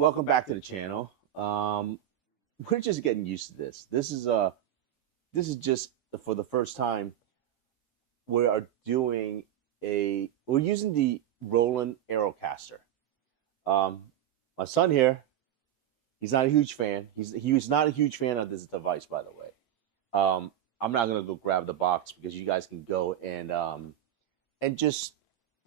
Welcome back to the channel. We're just getting used to this. This is just for the first time we are doing we're using the Roland Aerocaster. Um, my son here, he's not a huge fan. He was not a huge fan of this device, by the way. I'm not gonna go grab the box because you guys can go and just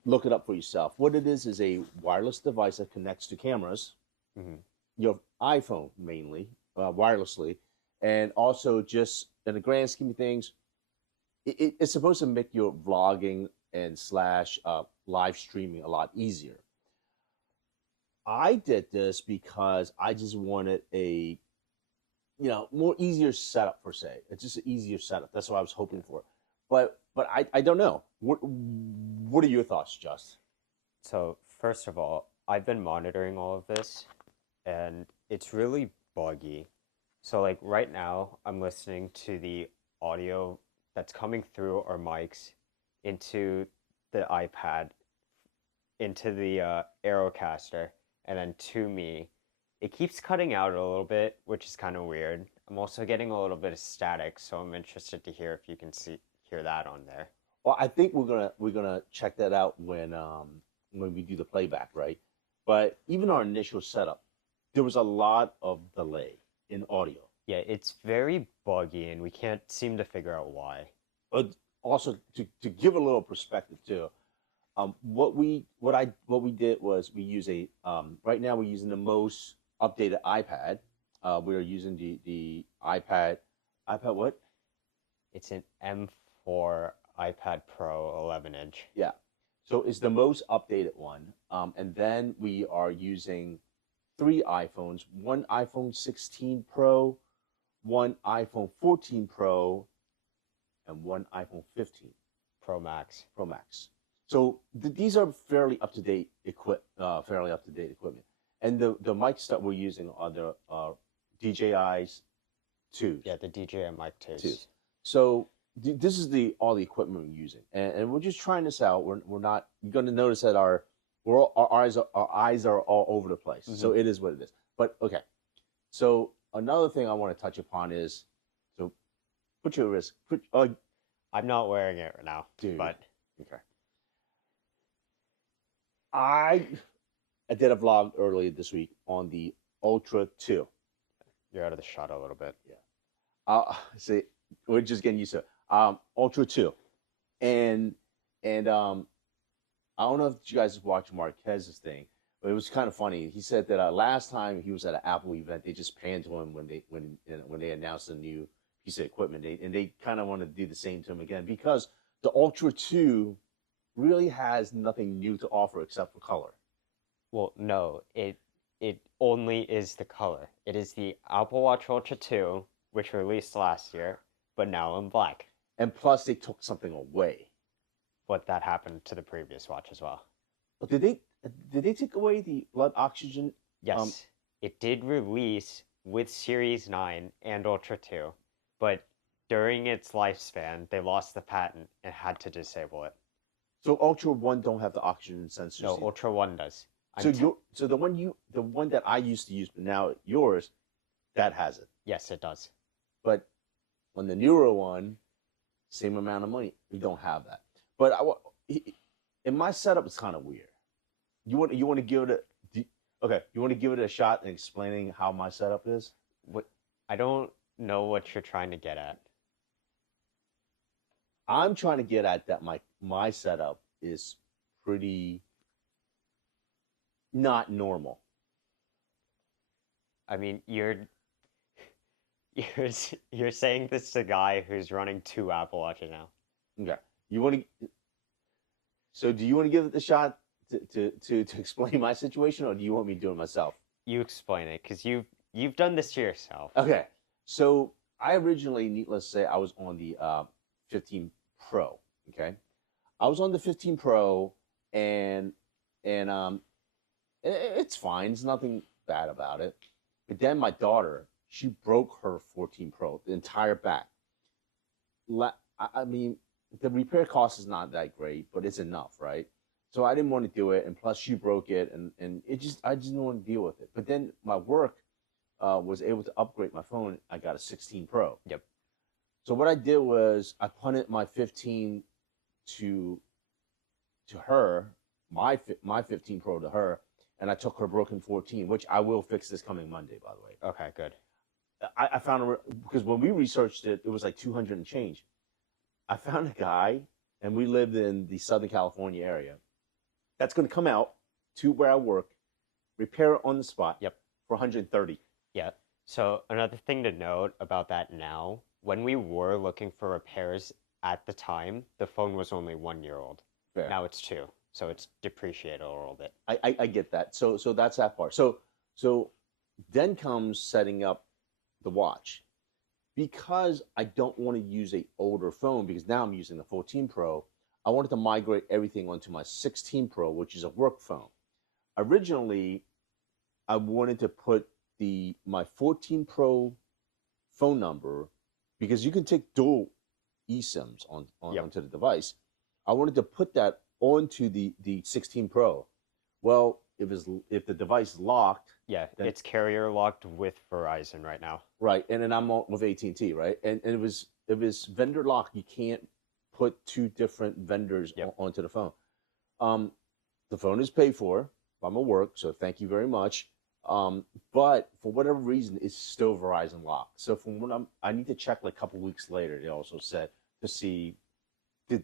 look it up for yourself. What it is a wireless device that connects to cameras, Hmm. your iPhone mainly, wirelessly, and also just in the grand scheme of things, it's supposed to make your vlogging and slash live streaming a lot easier. I did this because I just wanted a more easier setup per se. It's just an easier setup. That's what I was hoping for. But I don't know. What are your thoughts, Just? So, first of all, I've been monitoring all of this and it's really buggy. So, like right now, I'm listening to the audio that's coming through our mics into the iPad, into the Aerocaster, and then to me. It keeps cutting out a little bit, which is kind of weird. I'm also getting a little bit of static, so I'm interested to hear if you can hear that on there. Well, I think we're gonna check that out when we do the playback, right? But even our initial setup, there was a lot of delay in audio. Yeah, it's very buggy and we can't seem to figure out why. But also to give a little perspective too, what we did was we use a right now we're using the most updated iPad. We're using the iPad what? It's an M4 iPad Pro 11 inch. Yeah. So it's the most updated one. And then we are using three iPhones, one iPhone 16 Pro, one iPhone 14 Pro, and one iPhone 15 Pro Max. Pro Max. So these are fairly up to date equipment. And the mics that we're using are the DJI's twos. Yeah, the DJI mic Two. 2s. So this is the all the equipment we're using, and we're just trying this out. We're not. You're going to notice that our eyes are all over the place. Mm-hmm. So it is what it is. But okay. So another thing I want to touch upon is, so put your wrist. I'm not wearing it right now, Dude. but Okay. I did a vlog earlier this week on the Ultra 2. you're out of the shot a little bit. See, we're just getting used to it. Ultra 2. And I don't know if you guys watched Marquez's thing, but it was kind of funny. He said that last time he was at an Apple event, they just panned to him when they announced a new piece of equipment, and they kind of want to do the same to him again because the Ultra 2 really has nothing new to offer except for color. Well, no, it only is the color. It is the Apple Watch Ultra 2, which released last year, but now in black. And plus, they took something away. But that happened to the previous watch as well. But did they take away the blood oxygen? Yes, it did release with Series 9 and Ultra 2, but during its lifespan, they lost the patent and had to disable it. So Ultra 1 don't have the oxygen sensors. No, either. Ultra 1 does. So the one that I used to use, but now yours, that has it. Yes, it does. But on the newer one, same amount of money, we don't have that. But in my setup, it's kind of weird. You want to give it okay? You want to give it a shot in explaining how my setup is? What I don't know what you're trying to get at. I'm trying to get at that my setup is pretty not normal. I mean, you're you're saying this to a guy who's running two Apple Watches now. Okay. You want to? So do you want to give it a shot to explain my situation, or do you want me to do it myself? You explain it, because you've done this to yourself. Okay. So I originally, needless to say, I was on the 15 Pro. Okay. I was on the 15 Pro, and it's fine. There's nothing bad about it. But then my daughter, she broke her 14 Pro, the entire back. I mean, the repair cost is not that great, but it's enough, right? So I didn't want to do it, and plus she broke it, and I just didn't want to deal with it. But then my work was able to upgrade my phone. I got a 16 Pro. Yep. So what I did was I punted my 15 to her, my 15 Pro to her, and I took her broken 14, which I will fix this coming Monday, by the way. Okay, good. I found because when we researched it, it was like 200 and change. I found a guy, and we lived in the Southern California area, that's going to come out to where I work, repair it on the spot. Yep. For 130. Yeah. So another thing to note about that now, when we were looking for repairs at the time, the phone was only 1 year old. Fair. Now it's 2, so it's depreciated a little bit. I get that. So that's that part. So then comes setting up the watch. Because I don't want to use a older phone, because now I'm using the 14 Pro, I wanted to migrate everything onto my 16 Pro, which is a work phone. Originally, I wanted to put my 14 Pro phone number, because you can take dual eSIMs onto the device. I wanted to put that onto the 16 Pro. Well, if the device is locked, Yeah, then, it's carrier locked with Verizon right now. right, and then I'm with AT&T, right, and it was vendor locked. You can't put two different vendors onto the phone. The phone is paid for by my work, so thank you very much. But for whatever reason, it's still Verizon locked. So from when I need to check like a couple weeks later, they also said to see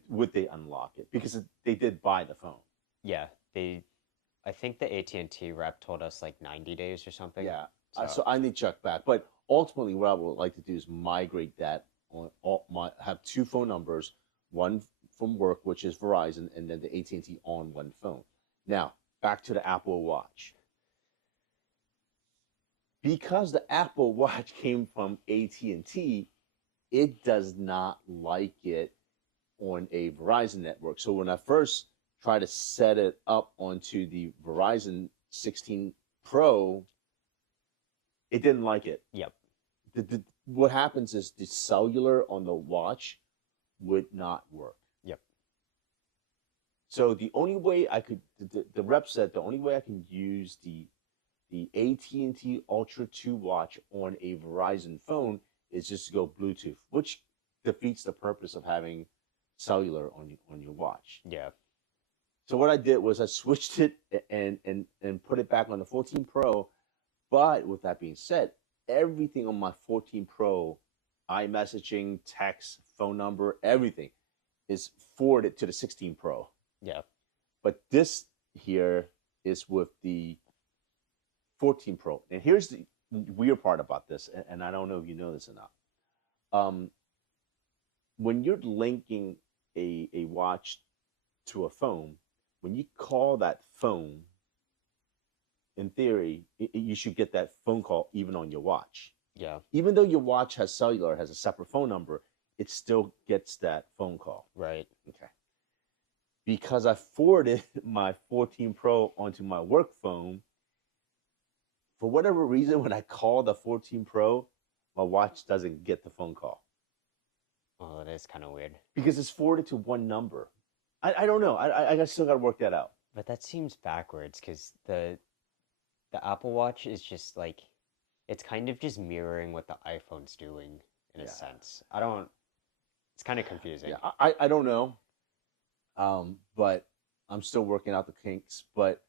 would they unlock it, because they did buy the phone. Yeah, I think the AT&T rep told us like 90 days or something. Yeah, so I need to check back. But ultimately, what I would like to do is migrate that have two phone numbers, one from work, which is Verizon, and then the AT&T on one phone. Now, back to the Apple Watch. Because the Apple Watch came from AT&T, it does not like it on a Verizon network. So when I first tried to set it up onto the Verizon 16 Pro, it didn't like it. Yep. What happens is the cellular on the watch would not work. Yep. So the only way I could, the rep said the only way I can use the AT&T Ultra 2 watch on a Verizon phone is just to go Bluetooth, which defeats the purpose of having cellular on your watch. Yeah. So what I did was I switched it and put it back on the 14 Pro. But with that being said, everything on my 14 Pro, iMessaging, text, phone number, everything is forwarded to the 16 Pro. Yeah. But this here is with the 14 Pro. And here's the weird part about this, and I don't know if you know this or not. When you're linking a watch to a phone, when you call that phone, in theory, you should get that phone call even on your watch. Yeah. Even though your watch has cellular, has a separate phone number, it still gets that phone call. Right. Okay. Because I forwarded my 14 Pro onto my work phone, for whatever reason, when I call the 14 Pro, my watch doesn't get the phone call. Oh, that is kind of weird. Because it's forwarded to one number. I don't know. I still got to work that out. But that seems backwards, because the Apple Watch is just like, it's kind of just mirroring what the iPhone's doing in a sense. It's kind of confusing. Yeah, I don't know. But I'm still working out the kinks. But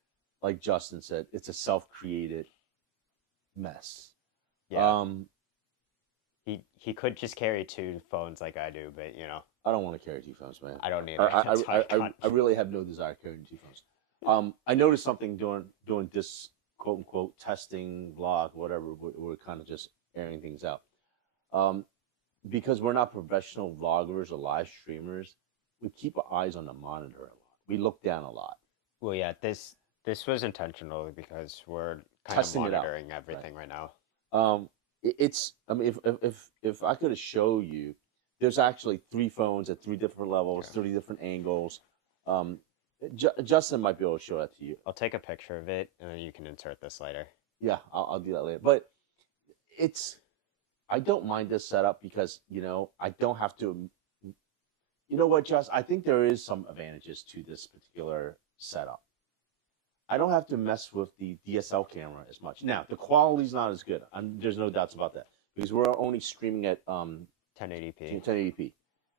like Justin said, it's a self-created mess. Yeah. He could just carry 2 phones like I do, but I don't want to carry 2 phones, man. I don't either. That's why I really have no desire carrying 2 phones. I noticed something doing this quote unquote testing vlog, whatever. We're kind of just airing things out. Because we're not professional vloggers or live streamers, we keep our eyes on the monitor a lot. We look down a lot. Well, yeah, this was intentional because we're kind Testing of it out. monitoring everything right now. I mean, if I could show you, there's actually 3 phones at 3 different levels, 30 different angles. Justin might be able to show that to you. I'll take a picture of it, and then you can insert this later. Yeah, I'll do that later. But I don't mind this setup because, I don't have to, you know what, Just, I think there is some advantages to this particular setup. I don't have to mess with the DSL camera as much. Now the quality's not as good. There's no doubts about that because we're only streaming at 1080p. 1080p,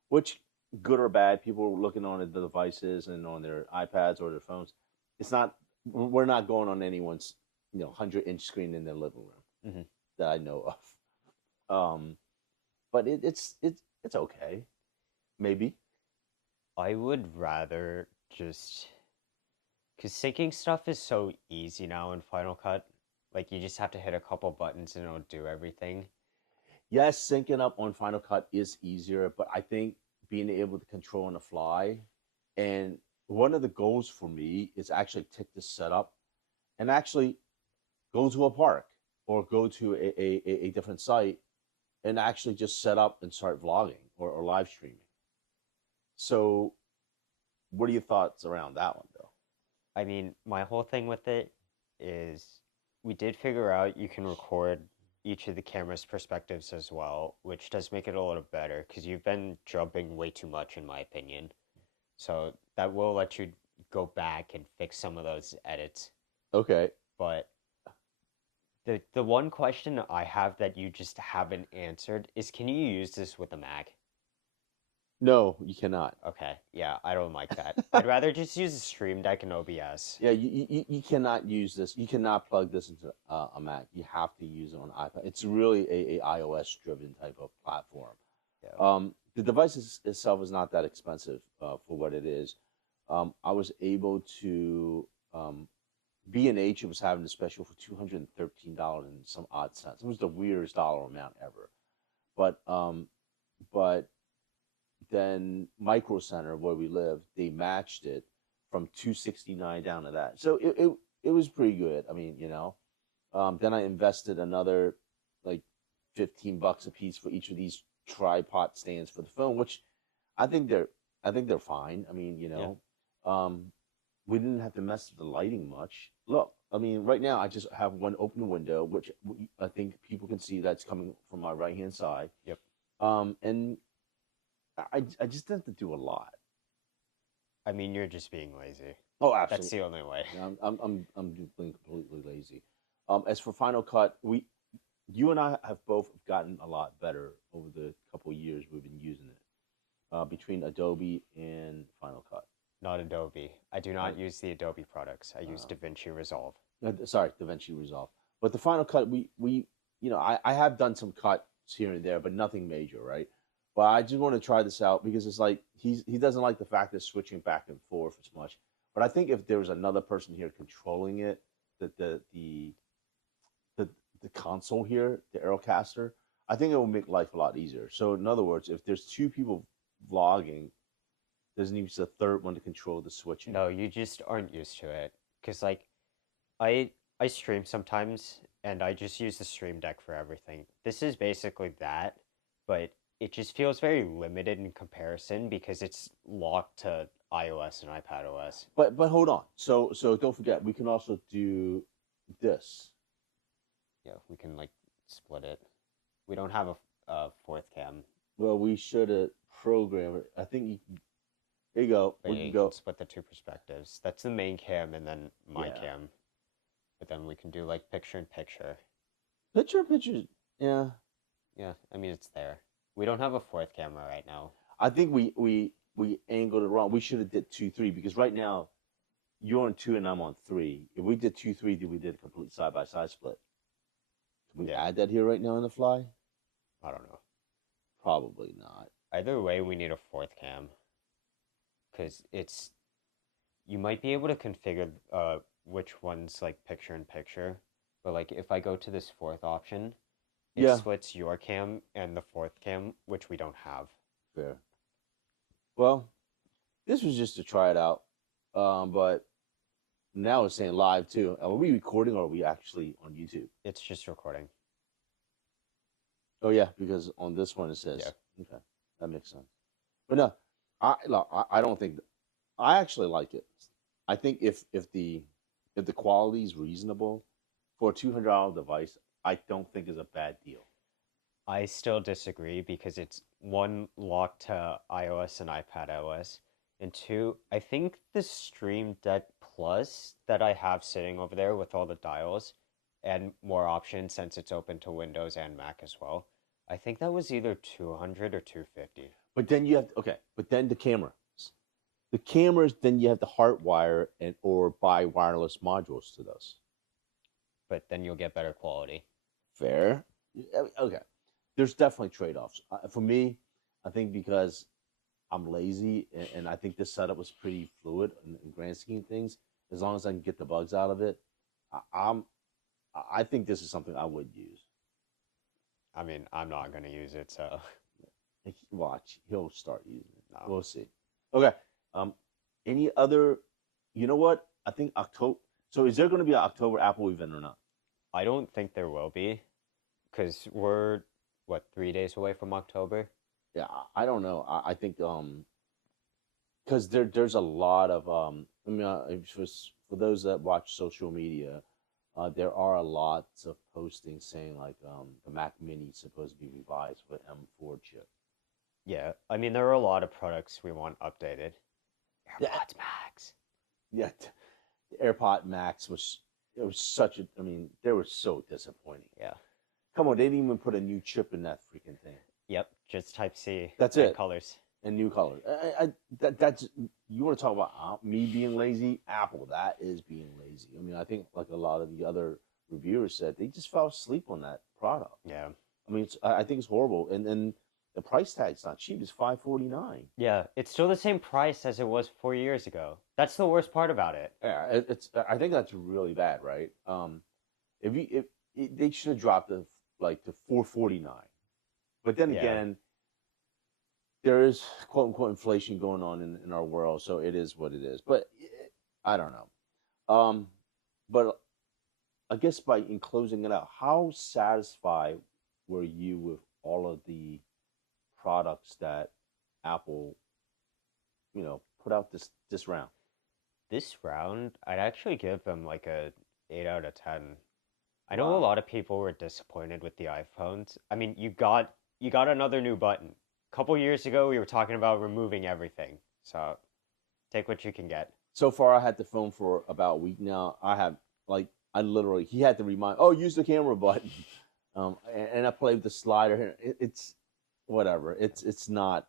which good or bad, people are looking on the devices and on their iPads or their phones. It's not. We're not going on anyone's 100-inch screen in their living room Hmm. that I know of. But it's okay. Maybe. I would rather just because syncing stuff is so easy now in Final Cut. Like you just have to hit a couple buttons and it'll do everything. Yes, syncing up on Final Cut is easier, but I think being able to control on the fly, and one of the goals for me is actually take this setup and actually go to a park or go to a different site and actually just set up and start vlogging or live streaming. So, what are your thoughts around that one, though? I mean, my whole thing with it is we did figure out you can record each of the camera's perspectives as well, which does make it a little better because you've been jumping way too much, in my opinion. So that will let you go back and fix some of those edits. Okay. But the one question I have that you just haven't answered is can you use this with a Mac? No, you cannot. Okay, yeah, I don't like that. I'd rather just use a Stream Deck and OBS. Yeah, you cannot use this. You cannot plug this into a Mac. You have to use it on iPad. It's really a iOS driven type of platform. Yeah. The device itself is not that expensive for what it is. I was able to B&H was having a special for $213 and some odd cents. It was the weirdest dollar amount ever. But then Micro Center where we live, they matched it from 269 down to that. So it was pretty good. I mean, then I invested another like $15 a piece for each of these tripod stands for the phone, which I think they're fine. I mean, we didn't have to mess with the lighting much. Look, I mean, right now I just have one open window, which I think people can see that's coming from my right hand side. Yep. And I just have to do a lot. I mean, you're just being lazy. Oh, That's absolutely. the only way. Yeah, I'm being completely lazy. As for Final Cut, you and I have both gotten a lot better over the couple years we've been using it. Between Adobe and Final Cut. Not Adobe. I do not Right. use the Adobe products. I use Uh, DaVinci Resolve. Sorry, DaVinci Resolve. But the Final Cut, I have done some cuts here and there, but nothing major, right? But I just want to try this out because it's like he doesn't like the fact that switching back and forth as much. But I think if there was another person here controlling it, the the console here, the Aerocaster, I think it will make life a lot easier. So in other words, if there's two people vlogging, there's needs a third one to control the switching. No, you just aren't used to it. Because, like, I stream sometimes, and I just use the Stream Deck for everything. This is basically that, but it just feels very limited in comparison because it's locked to iOS and iPadOS. But hold on. So don't forget, we can also do this. Yeah, we can, like, split it. We don't have a fourth cam, Well, we should have programmed it. I think here you go. but We yeah, can you go can split the two perspectives. That's the main cam and then my Yeah. cam. But then we can do, like, picture in picture. pictures. Yeah, Yeah, I mean, it's there. We don't have a fourth camera right now. I think we angled it wrong. We should have did 2-3 because right now you're on 2 and I'm on 3. If we did 2-3, then we did a complete side by side split. Can we Yeah. add that here right now on the fly? I don't know. Probably not. Either way, we need a fourth cam. Because you might be able to configure which one's like picture in picture. But like if I go to this fourth option, it Yeah. splits your cam and the fourth cam, which we don't have. Fair. Well, this was just to try it out. But now it's saying live too. Are we recording or are we actually on YouTube? It's just recording. Oh yeah, because on this one it says. Yeah. Okay, that makes sense. But no, I don't think I actually like it. I think if the quality is reasonable for a $200 device, I don't think is a bad deal. I still disagree because it's one locked to iOS and iPadOS. And two, I think the Stream Deck Plus that I have sitting over there with all the dials and more options since it's open to Windows and Mac as well. I think that was either 200 or 250. But then you have okay. But then the cameras. Then you have to hardwire and or buy wireless modules to those. But then you'll get better quality. Fair. Okay. There's definitely trade offs. For me, I think because I'm lazy and I think this setup was pretty fluid in grand scheme of things. As long as I can get the bugs out of it, I, I'm. I think this is something I would use. I mean, I'm not going to use it, so Watch, he'll start using it. no. We'll see. Okay. Um, any other? You know what? I think October. So, is there going to be an October Apple event or not? I don't think there will be because we're, what, 3 days away from October? Yeah, I don't know. I think because there's a lot of I mean, for those that watch social media, there are a lot of postings saying like the Mac Mini is supposed to be revised with M4 chip. Yeah, I mean, there are a lot of products we want updated. Yeah. AirPods Max. Yeah, the AirPod Max was it was such a. I mean, they were so disappointing. Yeah. Come on, they didn't even put a new chip in that freaking thing Yep, just Type C. That's and it. Colors. and new color. That's you want to talk about me being lazy? Apple, that is being lazy. I mean, I think like a lot of the other reviewers said, they just fell asleep on that product. Yeah. I mean, I think it's horrible, and the price tag's not cheap. It's $549. Yeah, it's still the same price as it was 4 years ago. That's the worst part about it. Yeah, it's. I think that's really bad, right? If they should have dropped the like to 449, but then Yeah. again, there is quote unquote inflation going on in our world, so it is what it is. But I don't know. But I guess in closing it out, how satisfied were you with all of the products that Apple, put out this round? This round, I'd actually give them like a 8 out of 10. I know a Wow. lot of people were disappointed with the iPhones. I mean, you got another new button. A couple years ago, we were talking about removing everything. So, take what you can get. So far, I had the phone for about a week now. I literally, he had to remind, oh, use the camera button. And I played with the slider here. It's whatever. It's not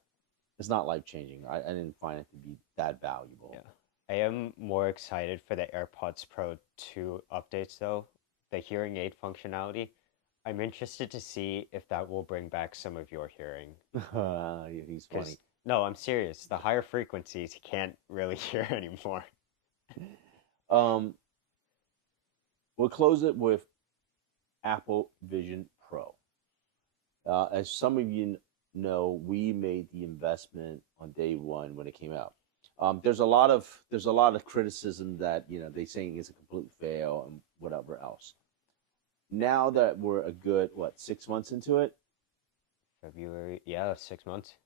life changing. I didn't find it to be that valuable. Yeah. I am more excited for the AirPods Pro 2 updates though. The hearing aid functionality. I'm interested to see if that will bring back some of your hearing. He's 'Cause funny. no, I'm serious. The higher frequencies you can't really hear anymore. Um, we'll close it with Apple Vision Pro. As some of you know, we made the investment on day one when it came out. There's a lot of criticism that they saying it's a complete fail and whatever else. Now that we're a good 6 months into it, February, yeah, 6 months.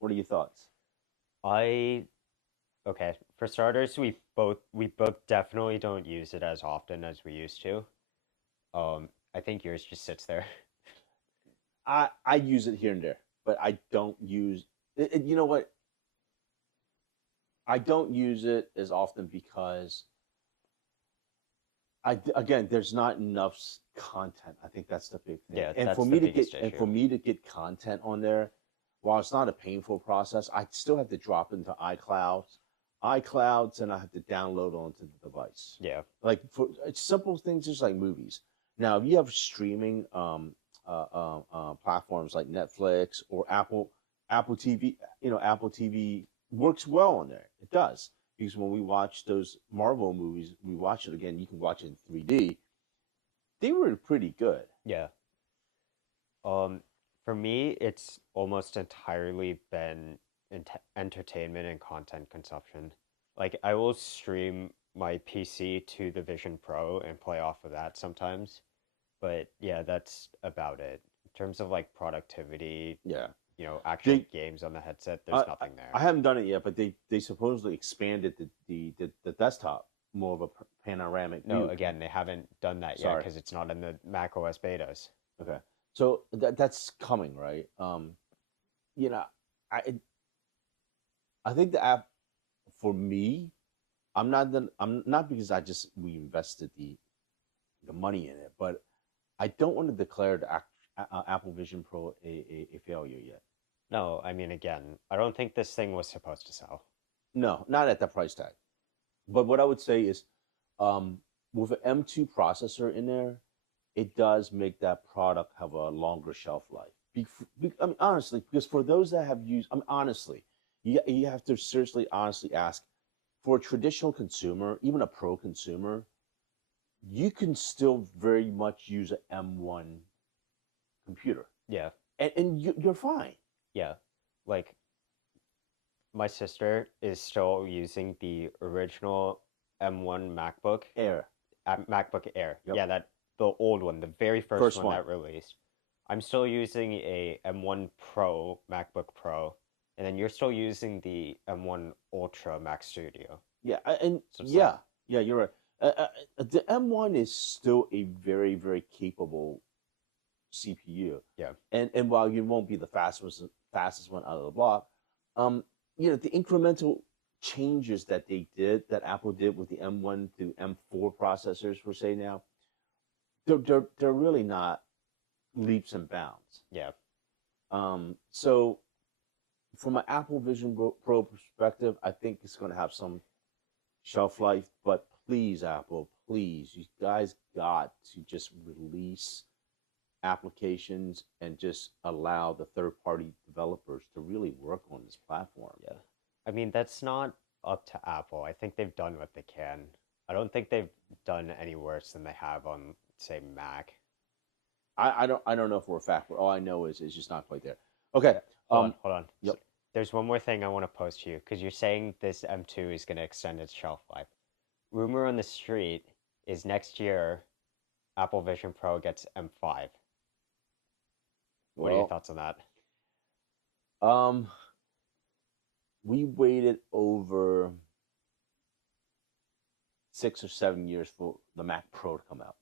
what are your thoughts? I Okay, for starters, we both definitely don't use it as often as we used to. I think yours just sits there. I use it here and there, but I don't use it. You know what? I don't use it as often because again, there's not enough content. I think that's the big thing. Yeah, and that's for the me to biggest get and issue. for me to get content on there, while it's not a painful process, I still have to drop into iClouds, and I have to download onto the device. Yeah, Like for it's simple things, just like movies. Now, if you have streaming platforms like Netflix or Apple TV, Apple TV works well on there. It does because when we watch those Marvel movies, we watch it again. You can watch it in 3D. They were pretty good. yeah. Um, for me, it's almost entirely been entertainment and content consumption. Like, I will stream my PC to the Vision Pro and play off of that sometimes. But yeah, that's about it. In terms of like productivity, Yeah. actual They, games on the headset, there's I nothing there. I haven't done it yet, but they supposedly expanded the desktop more of a panoramic No, view. again, they haven't done that yet Sorry. because it's not in the Mac OS betas. Okay. So that's coming, right? You know, I I think the app. for me, I'm not because we invested the money in it, but I don't want to declare the Apple Vision Pro a failure yet. No, I mean, again, I don't think this thing was supposed to sell. No, not at that price tag. But what I would say is, with an M2 processor in there, it does make that product have a longer shelf life. I mean, honestly, because for those that have used, I mean, honestly, you have to seriously, honestly ask, for a traditional consumer, even a pro consumer, you can still very much use an M1 computer, Yeah, and you're fine. yeah. Like, my sister is still using the original M1 MacBook, Air, MacBook Air. yep, Yeah, the old one, the very first first one one. that released. I'm still using a M1 Pro, MacBook Pro, and then you're still using the M1 Ultra Mac Studio. Yeah, and So it's like, yeah, you're right. The M1 is still a very, very capable CPU, yeah, and while you won't be the fastest one out of the block, the incremental changes that Apple did with the M1 to M4 processors, per se now, they're really not leaps and bounds. yeah, So from an Apple Vision Pro perspective, I think it's going to have some shelf life, but please, Apple, please, you guys got to just release applications and just allow the third party developers to really work on this platform. yeah. I mean, that's not up to Apple. I think they've done what they can. I don't think they've done any worse than they have on, say, Mac. I don't know for a fact, but all I know is it's just not quite there. Okay. Hold on. Yep. There's one more thing I want to post to you because you're saying this M2 is going to extend its shelf life. Rumor on the street is next year Apple Vision Pro gets M5. What are your Well, thoughts on that? um, we waited over 6 or 7 years for the Mac Pro to come out.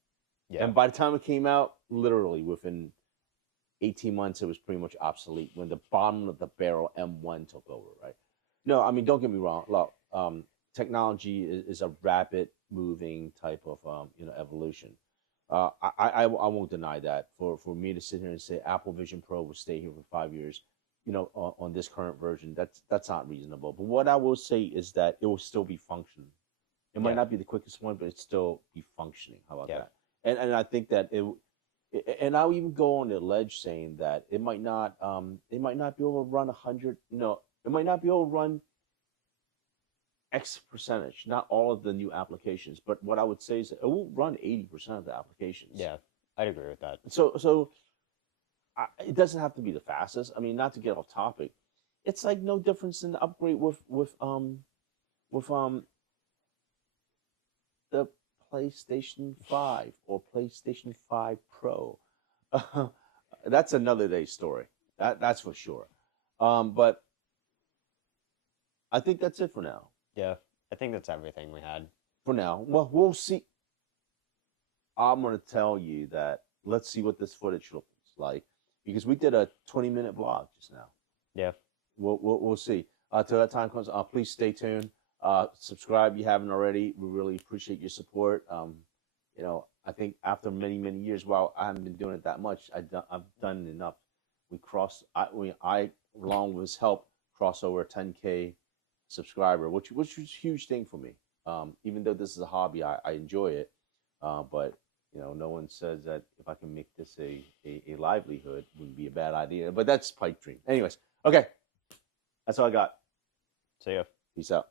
Yeah. And by the time it came out, literally within 18 months, it was pretty much obsolete when the bottom of the barrel M1 took over, right? No, I mean, don't get me wrong. Look, technology is a rapid moving type of, evolution. I won't deny that. For me to sit here and say Apple Vision Pro will stay here for 5 years, on this current version, that's not reasonable. But what I will say is that it will still be functioning. It might Yeah. not be the quickest one, but it still be functioning. How about Yeah. that? And I think that and I'll even go on the ledge saying that it might not be able to run 100. It might not be able to run X percentage, not all of the new applications. But what I would say is that it will run 80% of the applications. Yeah, I'd agree with that. So it doesn't have to be the fastest. I mean, not to get off topic, it's like no difference in the upgrade with the PlayStation 5 or PlayStation 5 Pro. That's another day story. That's for sure. But I think that's it for now. Yeah, I think that's everything we had. For now, well, we'll see. I'm gonna tell you that let's see what this footage looks like because we did a 20-minute vlog just now. Yeah. We'll see. Till that time comes, please stay tuned. Subscribe if you haven't already. We really appreciate your support. I think after many years, while I haven't been doing it that much, I've done enough. I along with his help crossed over 10K subscriber, which was a huge thing for me. Even though this is a hobby, I enjoy it. But no one says that if I can make this a livelihood, it wouldn't be a bad idea. But that's pipe dream. Anyways, okay, that's all I got. See ya. Peace out.